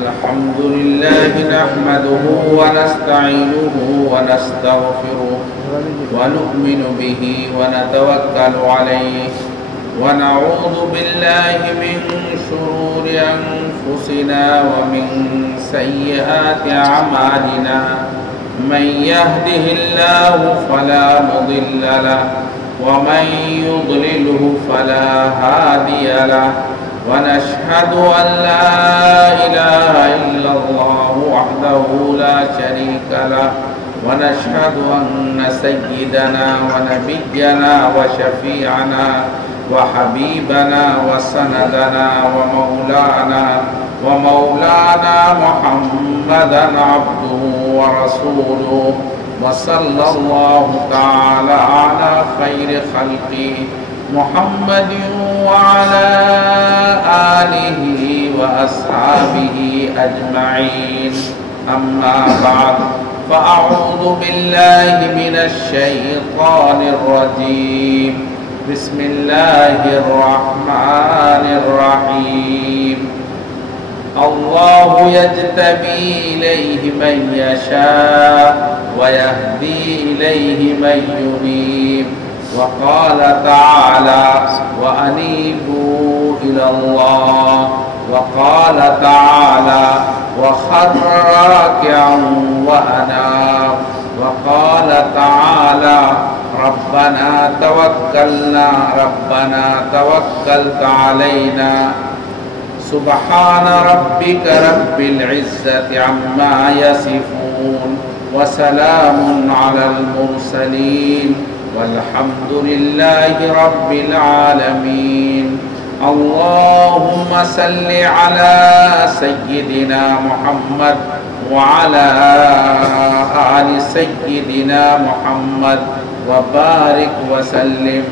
الحمد لله نحمده ونستعينه ونستغفره ونؤمن به ونتوكل عليه ونعوذ بالله من شرور أنفسنا ومن سيئات أعمالنا من يهده الله فلا مضل له ومن يضلله فلا هادي له ونشهد أن لا إله إلا الله وحده لا شريك له ونشهد أن سيدنا ونبينا وشفيعنا وحبيبنا وسندنا ومولانا محمدا عبده ورسوله وصلى الله تعالى على خير خلقه محمد وعلى آله وأصحابه أجمعين أما بعد فأعوذ بالله من الشيطان الرجيم بسم الله الرحمن الرحيم الله يجتبي إليه من يشاء ويهدي إليه من ينيب وقال تعالى وأنيبوا إلى الله وقال تعالى وخر راكعا وأناب وقال تعالى ربنا توكلت علينا سبحان ربك رب العزة عما يصفون وسلام على المرسلين والحمد لله رب العالمين اللهم صل على سيدنا محمد وعلى آل سيدنا محمد وبارك وسلم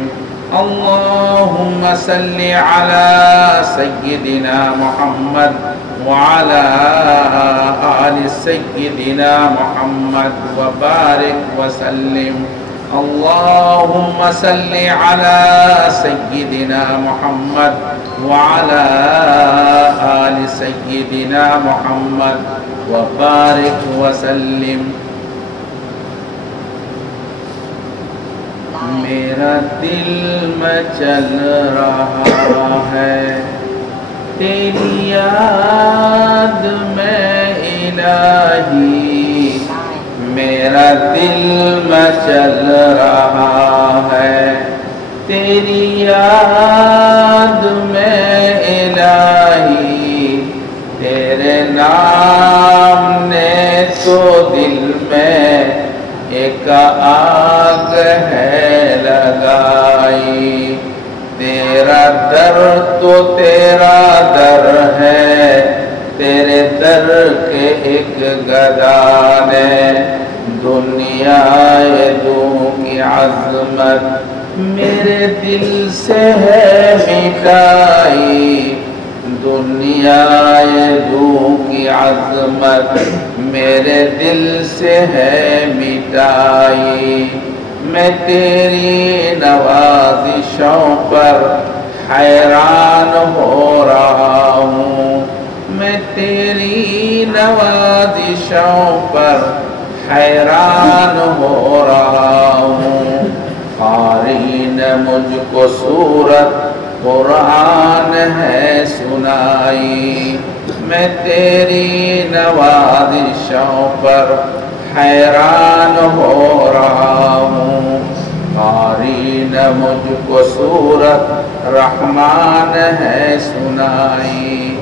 اللهم صل على سيدنا محمد وعلى آل سيدنا محمد وبارك وسلم اللهم صل على سيدنا محمد وعلى آل سيدنا محمد وبارك وسلم میرا دل میں چل رہا ہے تیری یاد میں الہی میرا دل میں چل رہا ہے تیری یاد میں الہی تیرے نام نے تو دل میں ایک آگ ہے لگائی تیرا در تو تیرا در ہے تیرے در کے ایک گدا نے دنیا دوں کی عظمت میرے دل سے ہے مٹائی دنیا دوں کی عظمت میرے دل سے ہے مٹائی میں تیری نوازشوں پر حیران ہو رہا ہوں میں تیری نوازشوں پر حیران ہو رہا ہوں قاری نے مجھ کو سورت قرآن ہے سنائی میں تیری نوازشوں پر حیران ہو رہا ہوں قاری نے مجھ کو سورت رحمان ہے سنائی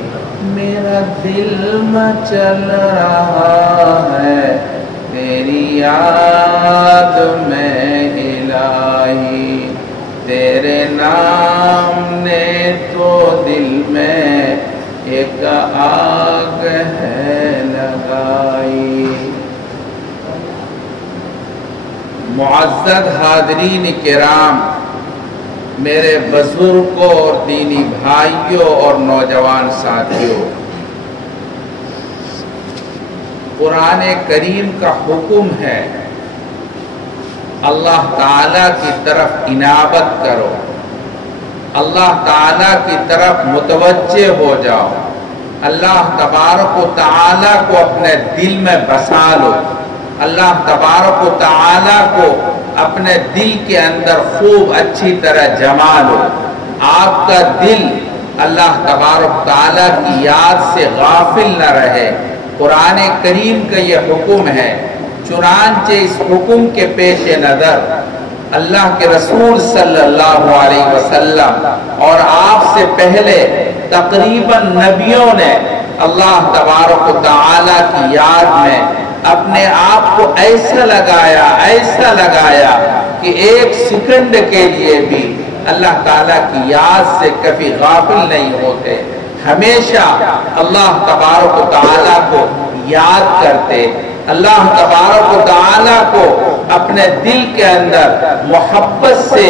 میرا دل میں چل رہا ہے تیری یاد میں الہی تیرے نام نے تو دل میں ایک آگ ہے لگائی معزز حاضرین کرام میرے بزرگوں اور دینی بھائیوں اور نوجوان ساتھیوں قرآن کریم کا حکم ہے اللہ تعالیٰ کی طرف انابت کرو اللہ تعالیٰ کی طرف متوجہ ہو جاؤ اللہ تبارک و تعالی کو اپنے دل میں بسا لو، اللہ تبارک و تعالی کو اپنے دل کے اندر خوب اچھی طرح جما لو، آپ کا دل اللہ تبارک و تعالی کی یاد سے غافل نہ رہے۔ قرآن کریم کا یہ حکم ہے، چنانچہ اس حکم کے پیش نظر اللہ کے رسول صلی اللہ علیہ وسلم اور آپ سے پہلے تقریباً نبیوں نے اللہ تبارک و تعالی کی یاد میں اپنے آپ کو ایسا لگایا کہ ایک سیکنڈ کے لیے بھی اللہ تعالیٰ کی یاد سے کبھی غافل نہیں ہوتے، ہمیشہ اللہ تبارک و تعالیٰ کو یاد کرتے، اللہ تبارک و تعالیٰ کو اپنے دل کے اندر محبت سے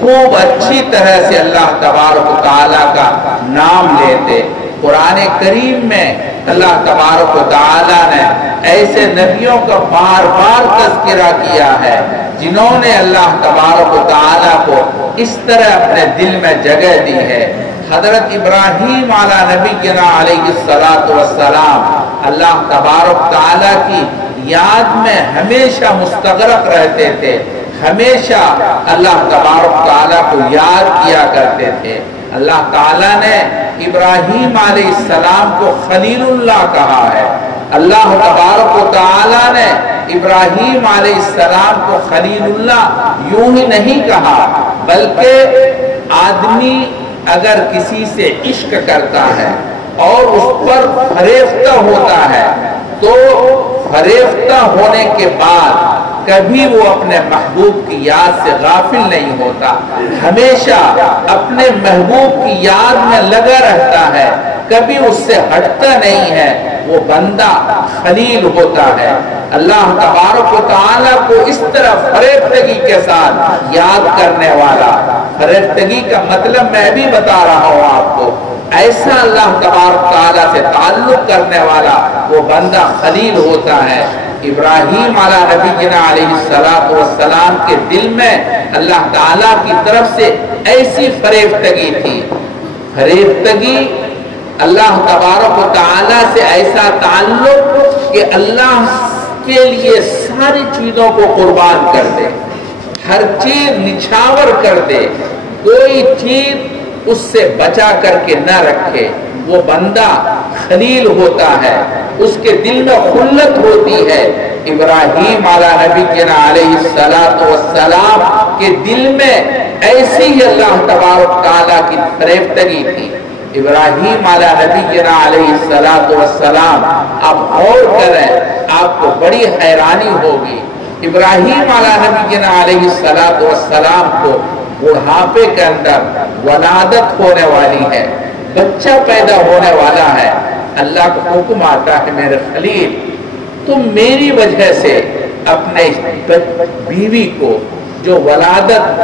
خوب اچھی طرح سے اللہ تبارک و تعالیٰ کا نام لیتے۔ قرآن کریم میں اللہ تبارک و تعالیٰ نے ایسے نبیوں کا بار بار تذکرہ کیا ہے جنہوں نے اللہ تبارک و تعالیٰ کو اس طرح اپنے دل میں جگہ دی ہے۔ حضرت ابراہیم علیہ نبینا علیہ السلام اللہ تبارک و تعالیٰ کی یاد میں ہمیشہ مستغرق رہتے تھے، ہمیشہ اللہ تبارک و تعالیٰ کو یاد کیا کرتے تھے۔ اللہ تعالیٰ نے ابراہیم علیہ السلام کو خلیل اللہ کہا ہے، اللہ تبارک و تعالیٰ نے ابراہیم علیہ السلام کو خلیل اللہ یوں ہی نہیں کہا، بلکہ آدمی اگر کسی سے عشق کرتا ہے اور اس پر فریفتہ ہوتا ہے تو فریفتہ ہونے کے بعد کبھی وہ اپنے محبوب کی یاد سے غافل نہیں ہوتا، ہمیشہ اپنے محبوب کی یاد میں لگا رہتا ہے، کبھی اس سے ہٹتا نہیں ہے، وہ بندہ خلیل ہوتا ہے۔ اللہ تبارک و تعالیٰ کو اس طرح فریفتگی کے ساتھ یاد کرنے والا، فریفتگی کا مطلب میں بھی بتا رہا ہوں آپ کو، ایسا اللہ تبارک تعالیٰ سے تعلق کرنے والا وہ بندہ خلیل ہوتا ہے۔ ابراہیم علیہ نبینا علیہ السلام کے دل میں اللہ تعالیٰ کی طرف سے ایسی فریفتگی تھی، فریفتگی اللہ تبارک و تعالیٰ سے ایسا تعلق کہ اللہ کے لیے ساری چیزوں کو قربان کر دے، ہر چیز نچھاور کر دے، کوئی چیز اس سے بچا کر کے نہ رکھے، وہ بندہ خلیل ہوتا ہے، اس کے دل میں خلت ہوتی ہے۔ ابراہیم علیہ نبینا علیہ السلام کے دل میں ایسی ہی اللہ تبارک تعالیٰ کی فریفتگی تھی۔ ابراہیم علیہ نبینا علیہ السلام آپ غور کریں، آپ کو بڑی حیرانی ہوگی۔ ابراہیم علیہ نبینا علیہ السلام کو بڑھاپے کے اندر ولادت ہونے والی ہے، بچہ پیدا ہونے والا ہے، اللہ کا حکم آتا ہے میرے خلیل تم میری وجہ سے اپنے بیوی کو جو ولادت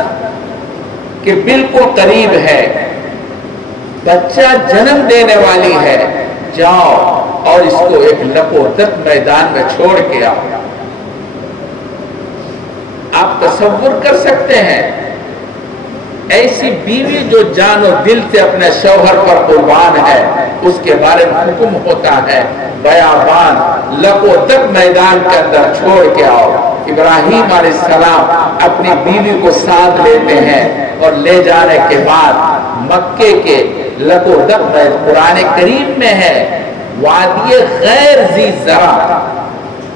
کے بالکل قریب ہے، بچہ جنم دینے والی ہے، جاؤ اور اس کو ایک لپودت میدان میں چھوڑ کے آؤ۔ آپ تصور کر سکتے ہیں ایسی بیوی جو جان و دل سے اپنے شوہر پر قربان ہے، اس کے بارے میں حکم ہوتا ہے بیابان لپودت میدان کے اندر چھوڑ کے آؤ۔ ابراہیم علیہ السلام اپنی بیوی کو ساتھ لیتے ہیں اور لے جانے کے بعد مکے کے لپودت میں قرآن کریم میں ہے وادی غیر ذی زرع،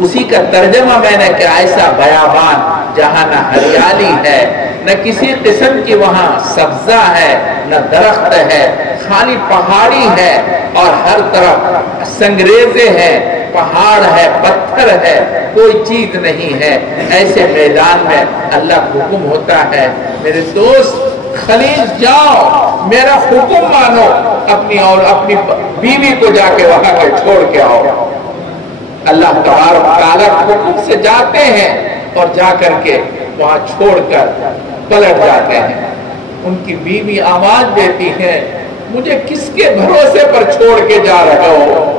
اسی کا ترجمہ میں نے کہ ایسا بیابان جہاں نہ ہریالی ہے، نہ کسی قسم کی وہاں سبزہ ہے، نہ درخت ہے، خالی پہاڑی ہے اور ہر طرف سنگریزے ہیں، پہاڑ ہے، پتھر ہے، کوئی چیز نہیں ہے۔ ایسے میدان میں اللہ کا حکم ہوتا ہے میرے دوست خلیل جاؤ میرا حکم مانو، اپنی اور اپنی بیوی کو جا کے وہاں پہ چھوڑ کے آؤ۔ اللہ تبارک تعالیٰ کے حکم سے جاتے ہیں اور جا کر کے وہاں چھوڑ کر پلٹ جاتے ہیں۔ ان کی بیوی آواز دیتی ہے مجھے کس کے بھروسے پر چھوڑ کے جا رہے ہو؟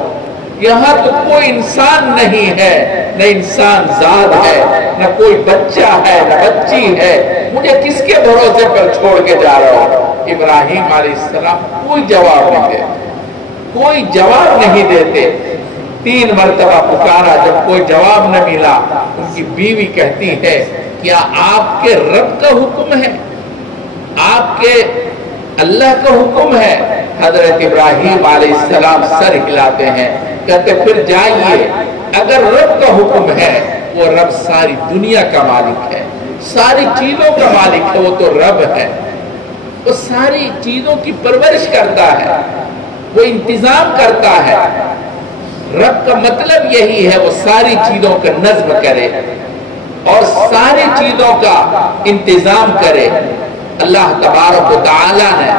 یہاں تو کوئی انسان نہیں ہے، نہ انسان ذات ہے، نہ کوئی بچہ ہے، نہ بچی ہے، مجھے کس کے بھروسے پر چھوڑ کے جا رہے ہو؟ ابراہیم علیہ السلام کوئی جواب نہیں دے، کوئی جواب نہیں دیتے. 3 مرتبہ پکارا, جب کوئی جواب نہ ملا ان کی بیوی کہتی ہے کیا آپ کے رب کا حکم ہے, آپ کے اللہ کا حکم ہے؟ حضرت ابراہیم علیہ السلام سر ہلاتے ہیں, کہتے پھر جائیے, اگر رب کا حکم ہے, وہ رب ساری دنیا کا مالک ہے, ساری چیزوں کا مالک ہے, وہ تو رب ہے, وہ ساری چیزوں کی پرورش کرتا ہے, وہ انتظام کرتا ہے. رب کا مطلب یہی ہے وہ ساری چیزوں کا نظم کرے اور ساری چیزوں کا انتظام کرے. اللہ تبارک و تعالی نے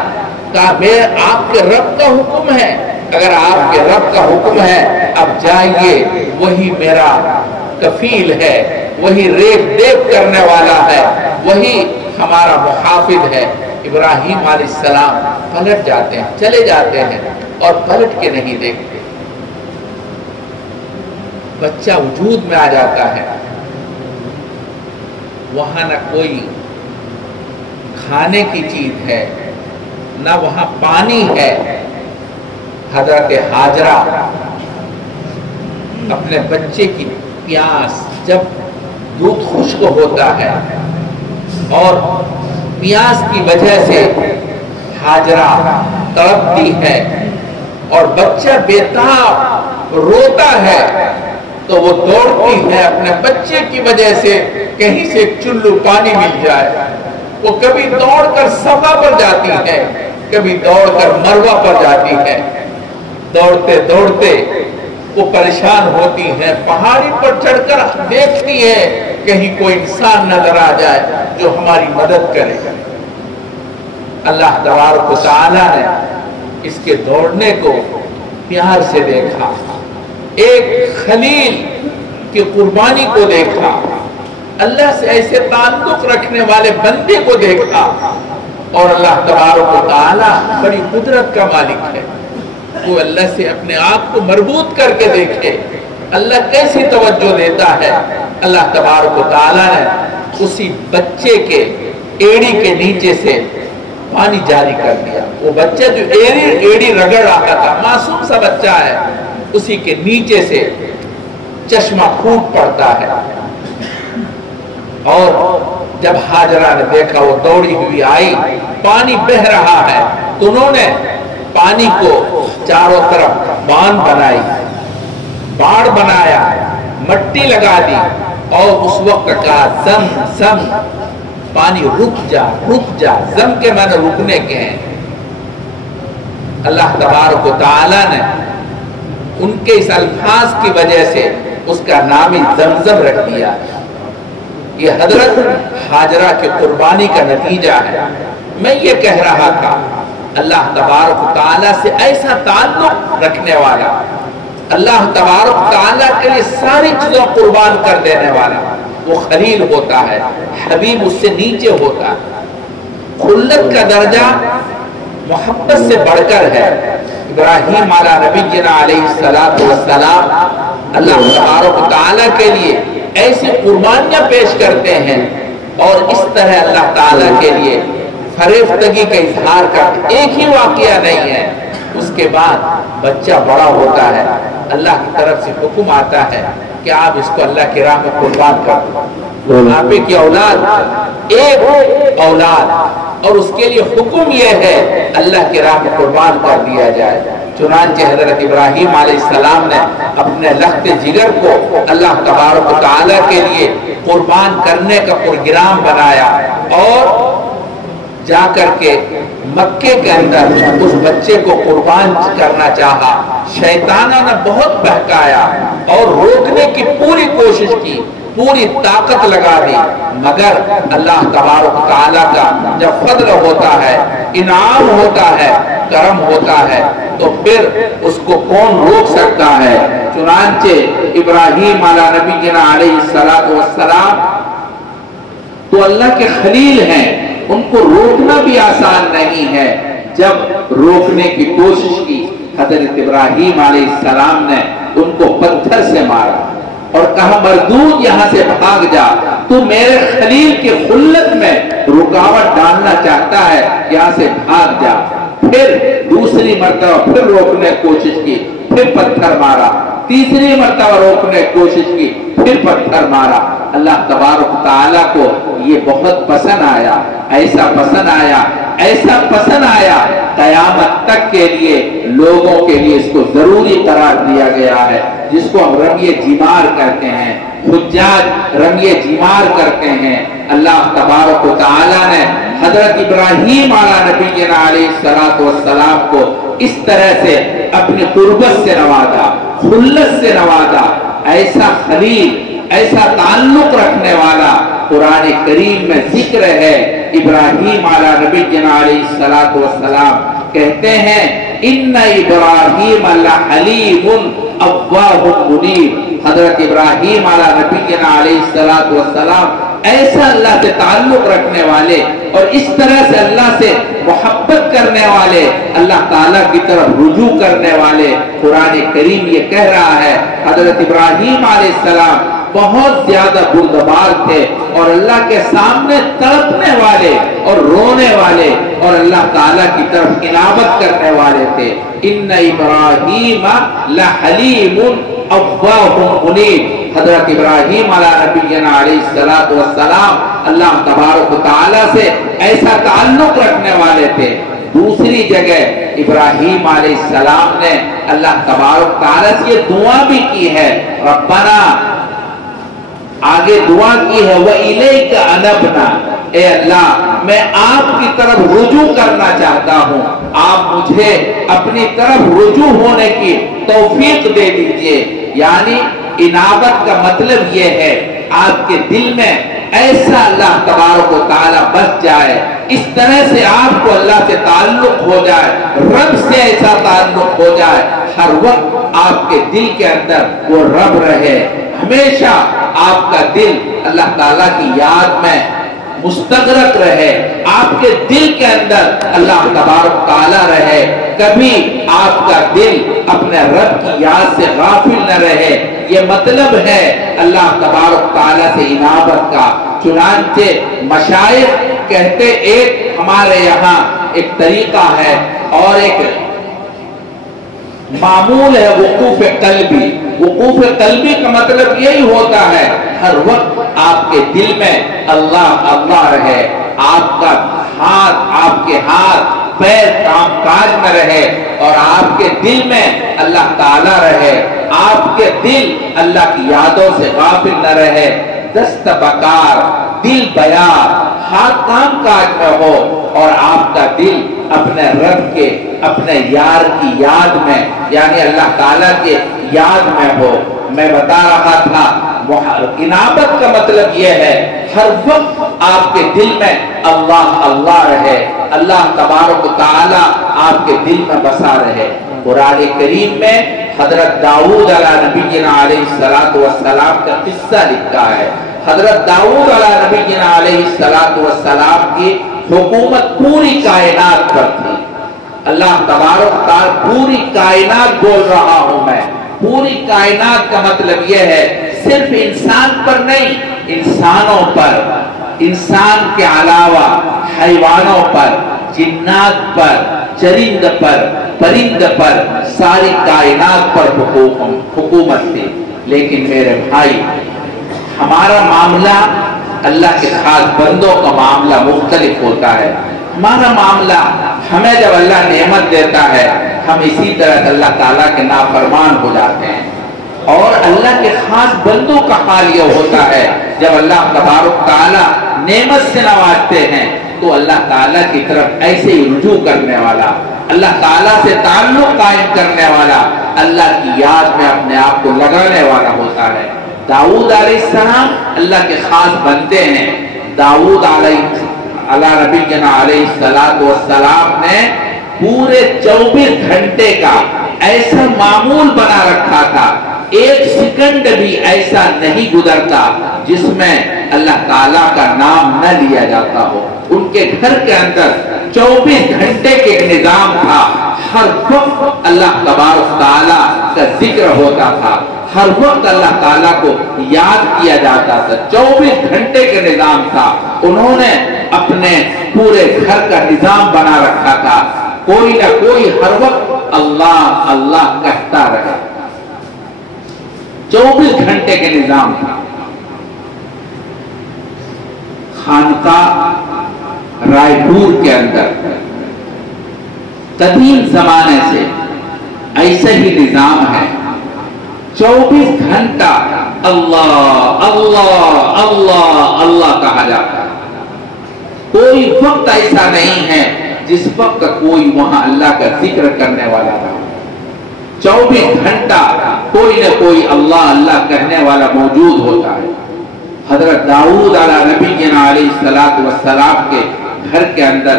کہا میں آپ کے رب کا حکم ہے, اگر آپ کے رب کا حکم ہے اب جائیے, وہی میرا کفیل ہے, وہی ریکھ دیکھ کرنے والا ہے, وہی ہمارا محافظ ہے. ابراہیم علیہ السلام پلٹ جاتے ہیں, چلے جاتے ہیں اور پلٹ کے نہیں دیکھتے. بچہ وجود میں آ جاتا ہے, وہاں نہ کوئی کھانے کی چیز ہے, نہ وہاں پانی ہے. حضرت ہاجرہ اپنے بچے کی پیاس, جب دودھ خشک ہوتا ہے اور پیاس کی وجہ سے ہاجرہ تڑپتی ہے اور بچہ بےتاب روتا ہے, تو وہ دوڑتی ہے اپنے بچے کی وجہ سے کہیں سے چلو پانی مل جائے. وہ کبھی دوڑ کر صفا پر جاتی ہے, کبھی دوڑ کر مروہ پر جاتی ہے. دوڑتے دوڑتے وہ پریشان ہوتی ہے, پہاڑی پر چڑھ کر دیکھتی ہے کہیں کوئی انسان نظر آ جائے جو ہماری مدد کرے. اللہ تبارک و تعالی نے اس کے دوڑنے کو پیار سے دیکھا, ایک خلیل کی قربانی کو دیکھا, اللہ سے ایسے تعلق رکھنے والے بندے کو دیکھا. اور اللہ تبارک و تعالی بڑی قدرت کا مالک ہے, وہ اللہ سے اپنے آپ کو مربوط کر کے دیکھے اللہ کیسی توجہ دیتا ہے. اللہ تبارک و تعالی نے اسی بچے کے ایڑی کے نیچے سے پانی جاری کر دیا. وہ بچہ جو ایڑی رگڑ رہا تھا, معصوم سا بچہ ہے, اسی کے نیچے سے چشمہ پھوٹ پڑتا ہے. اور جب ہاجرہ نے دیکھا, وہ دوڑی ہوئی آئی, پانی بہ رہا ہے, تو انہوں نے پانی کو چاروں طرف باندھ بنائی, باڑ بنایا, مٹی لگا دی اور اس وقت کہا زم زم, پانی رک جا رک جا. زم کے معنی رکنے کے ہیں. اللہ تبارک و تعالی نے ان کے اس الفاظ کی وجہ سے اس کا نام ہی زمزم رکھ دیا. یہ حضرت ہاجرہ کی قربانی کا نتیجہ ہے. میں یہ کہہ رہا تھا, اللہ تبارک و تعالی سے ایسا تعلق رکھنے والا, اللہ تبارک و تعالی کے لیے ساری چیزوں قربان کر دینے والا, وہ خلیل ہوتا ہے, حبیب اس سے نیچے ہوتا ہے. خلت کا درجہ محبت سے بڑھ کر ہے. ابراہیم علی نبینا علیہ السلام اللہ تبارک و تعالی کے لیے ایسی قربانیاں پیش کرتے ہیں, اور اس طرح اللہ تعالی کے لیے فریفتگی کا اظہار کرتے. ایک ہی واقعہ نہیں ہے. اس کے بعد بچہ بڑا ہوتا ہے, اللہ کی طرف سے حکم آتا ہے کہ آپ اس کو اللہ کی راہ میں قربان کر دو. آپ کی اولاد ایک اولاد, اور اس کے لیے حکم یہ ہے اللہ کی راہ میں قربان کر دیا جائے. چنانچہ حضرت ابراہیم علیہ السلام نے اپنے لخت جگر کو اللہ تبارک و تعالی کے لیے قربان کرنے کا پروگرام بنایا, اور جا کر کے مکے کے اندر اس بچے کو قربان کرنا چاہا. شیطانوں نے بہت بہکایا اور روکنے کی پوری کوشش کی, پوری طاقت لگا دی, مگر اللہ تبارک و تعالی کا جب فضل ہوتا ہے, انعام ہوتا ہے, کرم ہوتا ہے, تو پھر اس کو کون روک سکتا ہے. چنانچہ ابراہیم علی نبینا علیہ السلام تو اللہ کے خلیل ہیں, ان کو روکنا بھی آسان نہیں ہے. جب روکنے کی کوشش کی, حضرت ابراہیم علیہ السلام نے ان کو پتھر سے مارا اور کہا مردود یہاں سے بھاگ جا, تو میرے خلیل کی خلت میں رکاوٹ ڈالنا چاہتا ہے, یہاں سے بھاگ جا. پھر دوسری مرتبہ پھر روکنے کی کوشش کی، پھر پتھر مارا، تیسری مرتبہ روکنے کی کوشش کی، پھر پتھر مارا۔ اللہ تبارک تعالیٰ کو یہ بہت پسند آیا، ایسا پسند آیا، ایسا پسند آیا، قیامت تک کے لیے لوگوں کے لیے اس کو ضروری قرار دیا گیا ہے، جس کو ہم رمی جمار کہتے ہیں، حجاج رمی جمار کرتے ہیں۔ اللہ تبارک و تعالیٰ نے حضرت ابراہیم علیہ السلام کو اس طرح سے اپنی قربت سے نوازا، خلت سے نوازا۔ ایسا خلیل، ایسا تعلق رکھنے والا قرآن کریم میں ذکر ہے۔ ابراہیم علیہ السلام کہتے ہیں ان ابراہیم لحلیم اوّاہ منیب۔ حضرت ابراہیم علیہ السلام ایسا اللہ سے تعلق رکھنے والے اور اس طرح سے اللہ سے محبت کرنے والے، اللہ تعالیٰ کی طرف رجوع کرنے والے، قرآن کریم یہ کہہ رہا ہے حضرت ابراہیم علیہ السلام بہت زیادہ بردبار تھے اور اللہ کے سامنے تڑپنے والے اور رونے والے اور اللہ تعالیٰ کی طرف انابت کرنے والے تھے۔ ان ابراہیم لحلیم اوّاہ منیب۔ حضرت ابراہیم علیہ السلام اللہ تبارک و تعالیٰ سے ایسا تعلق رکھنے والے تھے۔ دوسری جگہ ابراہیم علیہ السلام نے اللہ تبارک تعالیٰ سے یہ دعا بھی کی ہے، ربنا، آگے دعا کی ہے وَإِلَيْكَ أَنَبْنَا، اے اللہ میں آپ کی طرف رجوع کرنا چاہتا ہوں، آپ مجھے اپنی طرف رجوع ہونے کی توفیق دے دیجئے۔ یعنی انابت کا مطلب یہ ہے آپ کے دل میں ایسا اللہ تبارک و تعالیٰ بس جائے، اس طرح سے آپ کو اللہ سے تعلق ہو جائے، رب سے ایسا تعلق ہو جائے، ہر وقت آپ کے دل کے اندر وہ رب رہے، ہمیشہ آپ کا دل اللہ تعالیٰ کی یاد میں مستغرق رہے، آپ کے دل کے اندر اللہ تبارک تعالیٰ رہے، کبھی آپ کا دل اپنے رب کی یاد سے غافل نہ رہے۔ یہ مطلب ہے اللہ تبارک تعالیٰ سے انابت کا۔ چنانچہ مشائخ کہتے ایک ہمارے یہاں ایک طریقہ ہے اور ایک معمول ہے وقوف قلبی۔ وقوف قلبی کا مطلب یہی ہوتا ہے ہر وقت آپ کے دل میں اللہ اللہ رہے، آپ کا ہاتھ، آپ کے ہاتھ پیر کام کاج میں رہے اور آپ کے دل میں اللہ تعالیٰ رہے، آپ کے دل اللہ کی یادوں سے غافل نہ رہے، دست بکار، دل بیار، ہاتھ کام کاج میں ہو اور آپ کا دل اپنے رب کے، اپنے یار کی یاد میں، یعنی اللہ تعالیٰ کے یاد میں ہو۔ میں بتا رہا تھا انابت کا مطلب یہ ہے ہر وقت آپ کے دل میں اللہ اللہ رہے، اللہ تبارک و تعالیٰ آپ کے دل میں بسا رہے۔ قرآن کریم میں حضرت داؤد علیہ السلام کا قصہ لکھا ہے۔ حضرت داؤد علیہ السلام کی حکومت پوری کائنات پر تھی۔ اللہ تبارک تعالیٰ پوری کائنات بول رہا ہوں میں، پوری کائنات کا مطلب یہ ہے صرف انسان پر نہیں، انسانوں پر، انسان کے علاوہ حیوانوں پر، جنات پر، چرند پر، پرند پر، ساری کائنات پر حکومت تھی۔ لیکن میرے بھائی ہمارا معاملہ اللہ کے خاص بندوں کا معاملہ مختلف ہوتا ہے۔ ہمارا معاملہ ہمیں جب اللہ نعمت دیتا ہے ہم اسی طرح اللہ تعالیٰ کے نافرمان ہو جاتے ہیں، اور اللہ کے خاص بندوں کا حال یہ ہوتا ہے جب اللہ تبارک تعالیٰ نعمت سے نوازتے ہیں تو اللہ تعالیٰ کی طرف ایسے ہی رجوع کرنے والا، اللہ تعالیٰ سے تعلق قائم کرنے والا، اللہ کی یاد میں اپنے آپ کو لگانے والا ہوتا ہے۔ داؤد علیہ السلام اللہ کے خاص بندے ہیں۔ داؤد علیہ السلام نے پورے 24 گھنٹے کا ایسا معمول بنا رکھا تھا، ایک سیکنڈ بھی ایسا نہیں گزرتا جس میں اللہ تعالیٰ کا نام نہ لیا جاتا ہو۔ ان کے گھر کے اندر 24 گھنٹے کے نظام تھا، ہر وقت اللہ تبارک تعالیٰ کا ذکر ہوتا تھا، ہر وقت اللہ تعالیٰ کو یاد کیا جاتا تھا، 24 گھنٹے کے نظام تھا۔ انہوں نے اپنے پورے گھر کا نظام بنا رکھا تھا۔ کوئی نہ کوئی ہر وقت اللہ اللہ کہتا رہے. 24 گھنٹے کے نظام تھا. خانقاہ رائے پور کے اندر قدیم زمانے سے ایسا ہی نظام ہے. 24 گھنٹہ اللہ اللہ اللہ اللہ کہا جاتا ہے. کوئی وقت ایسا نہیں ہے جس وقت کوئی وہاں اللہ کا ذکر کرنے والا نہ ہو. 24 گھنٹہ کوئی نہ کوئی اللہ اللہ کہنے والا موجود ہوتا ہے. حضرت داؤد علیہ نبی علیہ السلام کے گھر کے اندر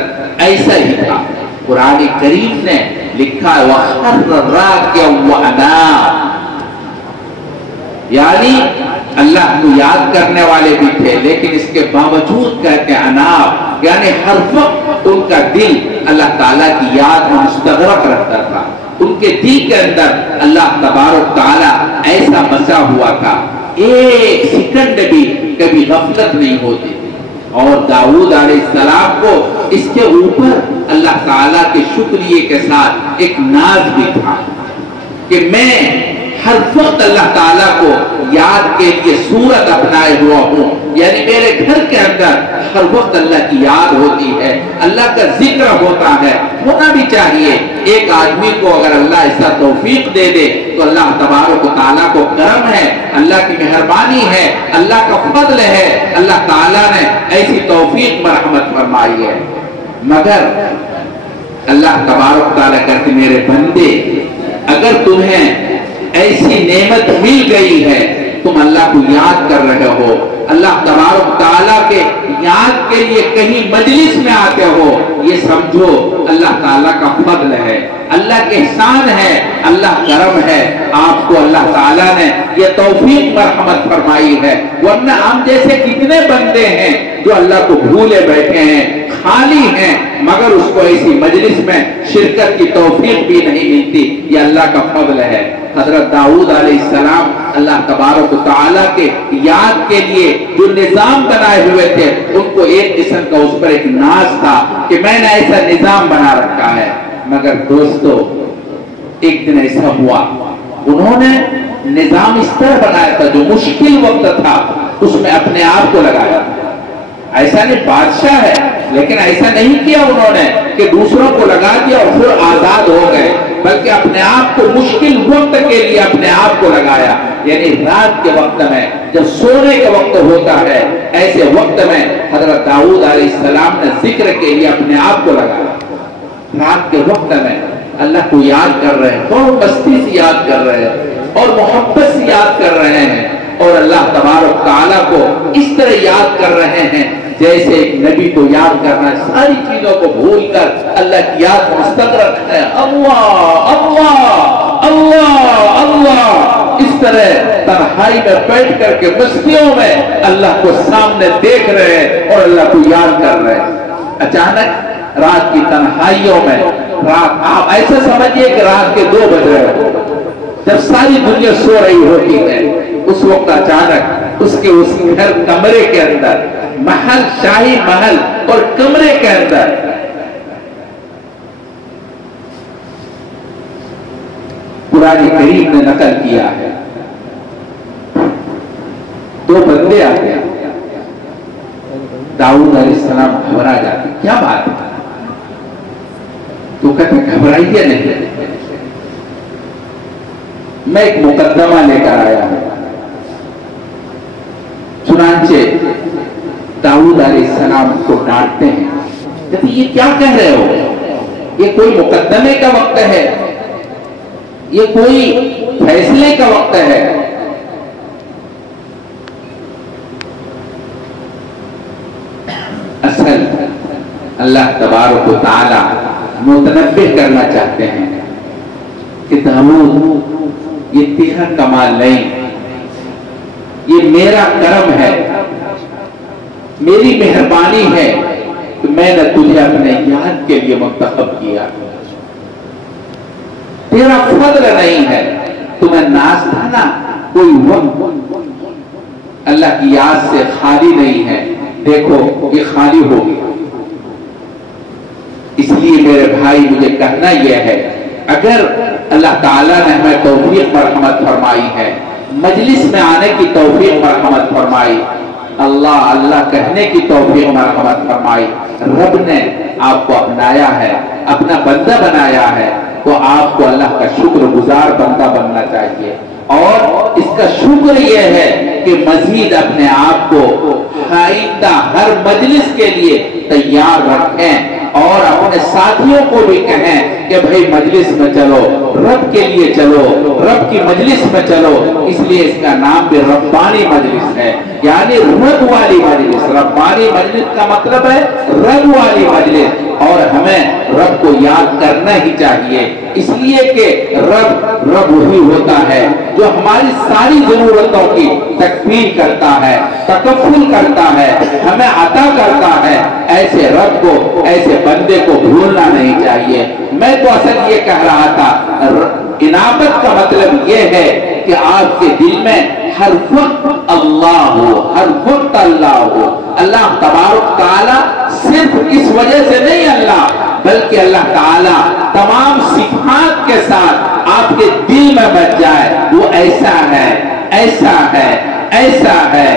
ایسا ہی تھا. قرآن کریم نے لکھا ہے وَخَرَّ رَاكِعًا وَأَنَابَ، یعنی اللہ کو یاد کرنے والے بھی تھے لیکن اس کے باوجود کہتے ہیں اناب، یعنی ہر وقت ان کا دل اللہ تعالیٰ کی یاد میں مستغرق رہتا تھا. ان کے دل کے اندر اللہ تبارک تعالیٰ ایسا بسا ہوا تھا ایک سیکنڈ بھی کبھی غفلت نہیں ہوتی. اور داؤد علیہ السلام کو اس کے اوپر اللہ تعالیٰ کے شکریہ کے ساتھ ایک ناز بھی تھا کہ میں ہر وقت اللہ تعالیٰ کو یاد کے لیے صورت اپنائے ہوا ہوں. یعنی میرے گھر کے اندر ہر وقت اللہ کی یاد ہوتی ہے، اللہ کا ذکر ہوتا ہے. ہونا بھی چاہیے. ایک آدمی کو اگر اللہ ایسا توفیق دے دے تو اللہ تبارک و تعالیٰ کو کرم ہے، اللہ کی مہربانی ہے، اللہ کا فضل ہے. اللہ تعالیٰ نے ایسی توفیق مرحمت فرمائی ہے. مگر اللہ تبارک و تعالیٰ کہتے میرے بندے اگر تمہیں ایسی نعمت مل گئی ہے، تم اللہ کو یاد کر رہے ہو، اللہ تبارک تعالیٰ کے یاد کے لیے کہیں مجلس میں آتے ہو، یہ سمجھو اللہ تعالیٰ کا فضل ہے، اللہ کے احسان ہے، اللہ کرم ہے. آپ کو اللہ تعالیٰ نے یہ توفیق مرحمت فرمائی ہے. ورنہ ہم جیسے کتنے بندے ہیں جو اللہ کو بھولے بیٹھے ہیں، خالی ہیں، مگر اس کو ایسی مجلس میں شرکت کی توفیق بھی نہیں ملتی. یہ اللہ کا فضل ہے. حضرت داؤد علیہ السلام اللہ تبارک و تعالیٰ کے یاد کے لیے جو نظام بنائے ہوئے تھے ان کو ایک قسم کا اس پر ایک ناز تھا کہ میں نے ایسا نظام بنا رکھا ہے. مگر دوستو ایک دن ایسا ہوا انہوں نے نظام اس طرح بنایا تھا جو مشکل وقت تھا اس میں اپنے آپ کو لگایا. ایسا نہیں بادشاہ ہے لیکن ایسا نہیں کیا انہوں نے کہ دوسروں کو لگا دیا اور پھر آزاد ہو گئے، بلکہ اپنے آپ کو مشکل وقت کے لیے اپنے آپ کو لگایا. یعنی رات کے وقت میں جب سونے کا وقت ہوتا ہے ایسے وقت میں حضرت داؤد علیہ السلام نے ذکر کے لیے اپنے آپ کو لگایا. رات کے وقت میں اللہ کو یاد کر رہے ہیں، بہت مستی سے یاد کر رہے ہیں اور محبت سے یاد کر رہے ہیں اور اللہ تبارک تعالیٰ کو اس طرح یاد کر رہے ہیں جیسے ایک نبی کو یاد کرنا، ساری چیزوں کو بھول کر اللہ کی یاد مستغرق ہے. اللہ اللہ اللہ اللہ، اس طرح تنہائی میں بیٹھ کر کے مستیوں میں اللہ کو سامنے دیکھ رہے ہیں اور اللہ کو یاد کر رہے ہیں. اچانک رات کی تنہائیوں میں، رات آپ ایسا سمجھیے کہ رات کے 2 بج رہے ہو، جب ساری دنیا سو رہی ہوتی ہے، اس وقت اچانک اس کے گھر کمرے کے اندر، محل شاہی محل اور کمرے کے اندر قرآن کریم نے نقل کیا ہے 2 بندے آتے ہیں. داؤد علیہ السلام گھبرا جاتے، کیا بات ہے؟ تو کہتے گھبرائیے نہیں، میں ایک مقدمہ لے کر آیا ہوں. چنانچہ داؤد علیہ السلام کو ڈانٹتے ہیں، کہتے یہ کیا کہہ رہے ہو؟ یہ کوئی مقدمے کا وقت ہے، یہ کوئی فیصلے کا وقت ہے. اصل اللہ تبارک و تعالی متنبہ کرنا چاہتے ہیں کہ داؤد یہ تیرا کمال نہیں، یہ میرا کرم ہے، میری مہربانی ہے کہ میں نے تجھے اپنے یاد کے لیے منتخب کیا. تیرا فضل نہیں ہے. تمہیں ناز تھا نا، کوئی وقت اللہ کی یاد سے خالی نہیں ہے. دیکھو یہ خالی ہو گیا. اس لیے میرے بھائی مجھے کہنا یہ ہے، اگر اللہ تعالیٰ نے ہمیں توفیق مرحمت فرمائی ہے، مجلس میں آنے کی توفیق مرحمت فرمائی، اللہ اللہ کہنے کی توفیق مرحمت فرمائی، رب نے آپ کو اپنایا ہے، اپنا بندہ بنایا ہے، تو آپ کو اللہ کا شکر گزار بندہ بننا چاہیے، اور اس کا شکر یہ ہے کہ مزید اپنے آپ کو آئندہ ہر مجلس کے لیے تیار رکھیں، اور اپنے ساتھیوں کو بھی کہیں کہ بھئی مجلس میں چلو، رب کے لیے چلو، رب کی مجلس میں چلو، اس لیے اس کا نام بھی ربانی مجلس ہے، یعنی رب والی مجلس۔ ربانی مجلس کا مطلب ہے رب والی مجلس، اور ہمیں رب کو یاد کرنا ہی چاہیے، اس لیے کہ رب وہی ہوتا ہے جو ہماری ساری ضرورتوں کی تکفیر کرتا ہے، تکفل کرتا ہے، ہمیں عطا کرتا ہے۔ ایسے رب کو، ایسے بندے کو بھولنا نہیں چاہیے۔ میں تو اصل یہ کہہ رہا تھا، انابت کا مطلب یہ ہے کہ آپ کے دل میں ہر وقت اللہ ہو، ہر وقت اللہ ہو۔ اللہ تبارک تعالیٰ صرف اس وجہ سے نہیں اللہ، بلکہ اللہ تعالیٰ تمام صفات کے ساتھ آپ کے دل میں بچ جائے، وہ ایسا ہے، ایسا ہے، ایسا ہے،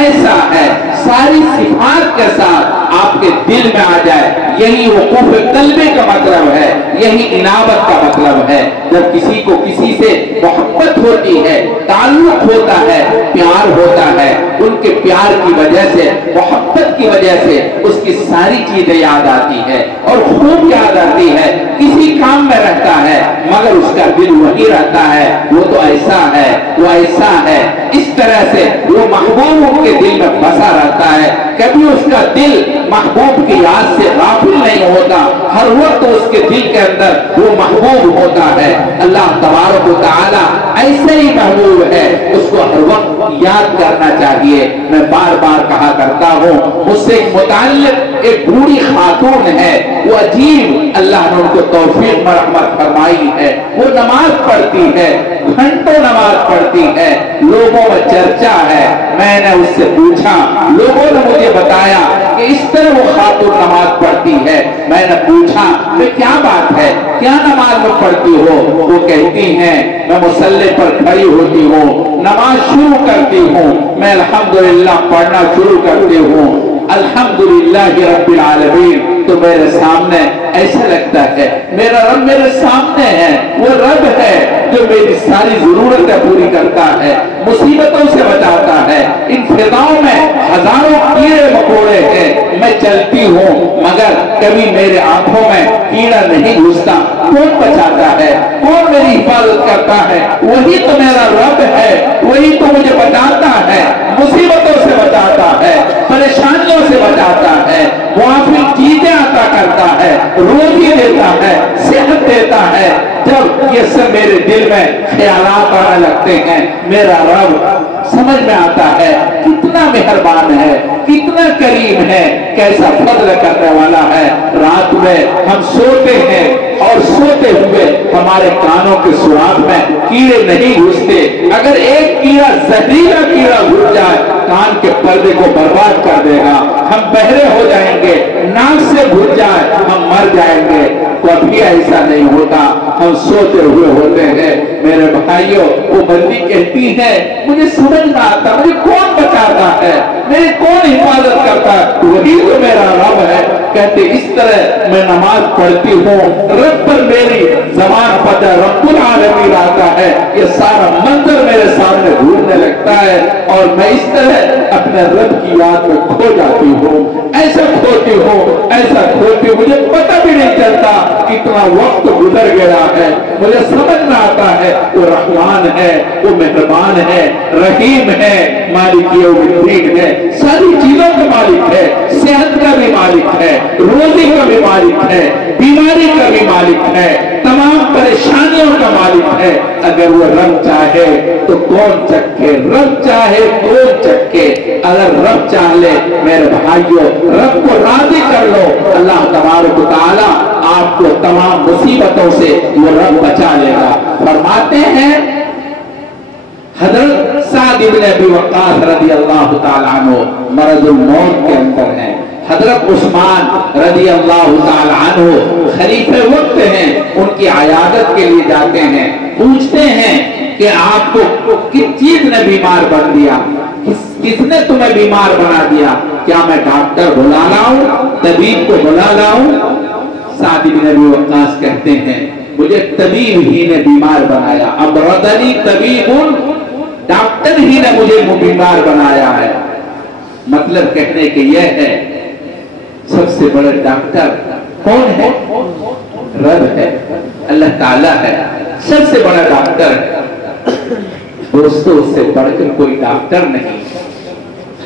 ایسا ہے، ساری صفات کے ساتھ آپ کے دل میں آ جائے، یہی وقوف قلبی کا مطلب ہے، یہی انابت کا مطلب ہے۔ جب کسی کو کسی سے محبت ہوتی ہے، تعلق ہوتا ہے، پیار ہوتا ہے، ان کے پیار کی وجہ سے، محبت کی وجہ سے اس کی ساری چیزیں یاد آتی ہے، اور خوب یاد آتی ہے، کسی کام میں رہتا ہے مگر اس کا دل وہی رہتا ہے، وہ تو ایسا ہے، وہ ایسا ہے، اس طرح سے وہ محبوب کے دل میں بسا رہتا ہے، کبھی اس کا دل محبوب کی یاد سے غافل نہیں ہوتا، ہر وقت اس کے دل کے اندر وہ محبوب ہوتا ہے۔ اللہ تبارک و تعالی ایسے ہی محبوب ہے، اس کو ہر وقت یاد کرنا چاہیے۔ میں بار بار کہا کرتا ہوں، مجھ سے متعلق ایک بوڑھی خاتون ہے، وہ عجیب اللہ نے ان کو توفیق مرحمت فرمائی ہے، وہ نماز پڑھتی ہے، گھنٹوں نماز پڑھتی ہے، لوگوں میں چرچا ہے۔ میں نے اس سے پوچھا، لوگوں نے مجھے بتایا کہ اس طرح وہ خاتون نماز پڑھتی ہے۔ میں نے پوچھا کہ کیا بات ہے، کیا نماز میں پڑھتی ہو؟ وہ کہتی ہیں میں مصلی پر کھڑی ہوتی ہوں، نماز شروع کرتی ہوں، میں الحمدللہ پڑھنا شروع کرتی ہوں، الحمدللہ رب العالمین، تو میرے سامنے ایسا لگتا ہے میرا رب میرے سامنے ہے، وہ رب ہے جو میری ساری ضرورتیں پوری کرتا ہے، مصیبتوں سے بچاتا ہے۔ ان فضاؤں میں ہزاروں کیڑے مکوڑے ہیں، میں چلتی ہوں مگر کبھی میرے آنکھوں میں کیڑا نہیں گھستا۔ کون بچاتا ہے، کون میری حفاظت کرتا ہے؟ وہی تو میرا رب ہے، وہی تو مجھے بچاتا ہے، مصیبتوں سے بچاتا ہے، پریشانیوں سے بچاتا ہے، موافق چیزیں عطا کرتا ہے، روزی دیتا ہے، صحت دیتا ہے۔ جب یہ سب میرے دل میں خیالات آنے لگتے ہیں، میرا رب سمجھ میں آتا ہے کتنا مہربان ہے، کتنا کریم ہے، کیسا فضل کرنے والا ہے۔ رات میں ہم سوتے ہیں اور سوتے ہوئے ہمارے کانوں کے سوراخ میں کیڑے نہیں گھستے، اگر ایک کیڑا زہریلا کیڑا گھس جائے کان کے پردے کو برباد کر دے گا، ہم بہرے ہو جائیں گے، ناک سے گھس جائے ہم مر جائیں گے۔ کبھی ایسا نہیں ہوتا، ہم سوتے ہوئے ہوتے ہیں۔ میرے بھائیوں، وہ بندی کہتی ہے مجھے سمجھ نہ آتا مجھے کون بچاتا ہے، میری کون حفاظت کرتا ہے؟ وہی تو میرا رب ہے۔ کہتے اس طرح میں نماز پڑھتی ہوں، رب پر میری زبان پر رب العالمین آتا ہے، یہ سارا منظر میرے سامنے گھومنے لگتا ہے، اور میں اس طرح اپنے رب کی یاد میں کھو جاتی ہوں، ایسا کھوتی ہوں، ایسا کھوتی ہوں، مجھے پتہ بھی نہیں چلتا کتنا وقت گزر گیا ہے، مجھے سمجھ نہ آتا ہے وہ رحمان ہے، وہ مہربان ہے، رحیم ہے، مالک یوم الدین ہے، ساری چیزوں کا مالک ہے، صحت کا بھی مالک ہے، روزی کا بھی مالک ہے، بیماری کا بھی مالک ہے، تمام پریشانیوں کا مالک ہے۔ اگر وہ رب چاہے تو کون چکے، رب چاہے کون چکے، اگر رب چاہے میرے بھائیوں رب کو راضی کر لو، اللہ تبارک و تعالی آپ کو تمام مصیبتوں سے وہ رب بچا لے گا۔ فرماتے ہیں حضرت سعد بن ابی وقاص رضی اللہ تعالیٰ عنہ مرض الموت کے اندر ہیں، حضرت عثمان رضی اللہ تعالی عنہ خلیفہ وقت ہیں، ان کی عیادت کے لیے جاتے ہیں، پوچھتے ہیں کہ آپ کو کس چیز نے بیمار بن دیا، کس نے تمہیں بیمار بنا دیا، کیا میں ڈاکٹر بلا لاؤں، طبیب کو بلا لاؤں؟ سعد بن ابی وقاص کہتے ہیں مجھے طبیب ہی نے بیمار بنایا، امرضنی طبیب، ڈاکٹر ہی نے مجھے بیمار بنایا ہے۔ مطلب کہنے کہ یہ ہے سب سے بڑا ڈاکٹر کون ہے؟ رب ہے، اللہ تعالیٰ ہے، سب سے بڑا ڈاکٹر ہے۔ دوستوں، اس سے بڑھ کر کوئی ڈاکٹر نہیں۔